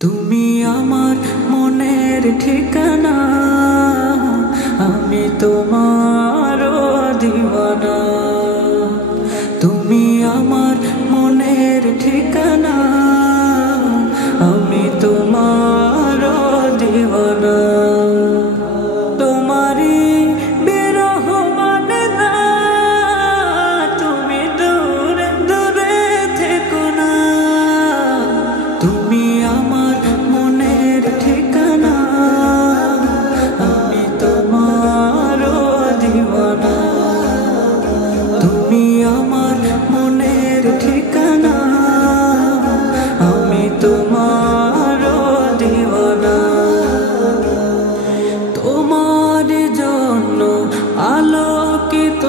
তুমি আমার মনের ঠিকানা, আমি তোমার দিওয়ানা। তুমি আমার মনের ঠিকানা, আমি তোমার দিওয়ানা। তোমারই বিরহ মানে না, তুমি দূরে দূরে থেকো না। তুমি আমার মনের ঠিকানা, আমি তোমার দিওয়ানা। তুমি আমার মনের ঠিকানা, আমি তোমার দিওয়ানা। তোমার জন্য আলোকিত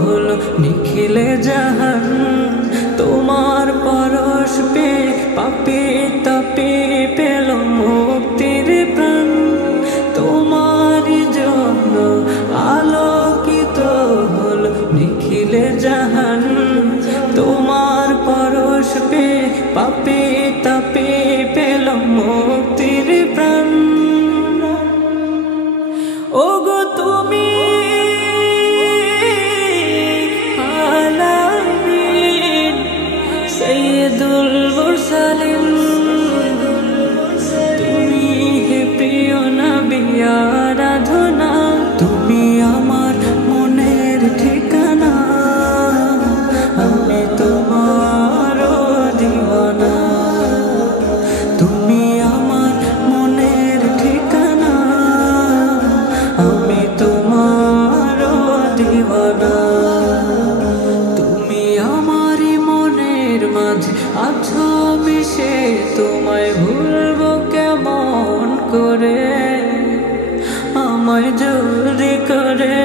হলো নিখিলে জাহান, তোমার পরশ পে পাপে তাপে পেল মুক্তির প্রাণ। তোমার জন্য আলোকিত হলো নিখিলে জাহান, তোমার পরশ পে পাপে তাপে পেল মুক্তির প্রাণ। ওগো তুমি আলামিন সাইয়্যিদুল মুরসালিন, তুমি হে প্রিয় নবী আরাধনা। তুমি আমার মনের ঠিকানা, আমি তোমার দিওয়ানা। তুমি আমার মনের ঠিকানা, আমি তোমার দিওয়ানা। তুমি আমারই মনের মাঝে আছো মিশে, তোমায় ভুলবো কেমন করে, আমায় জলদি করে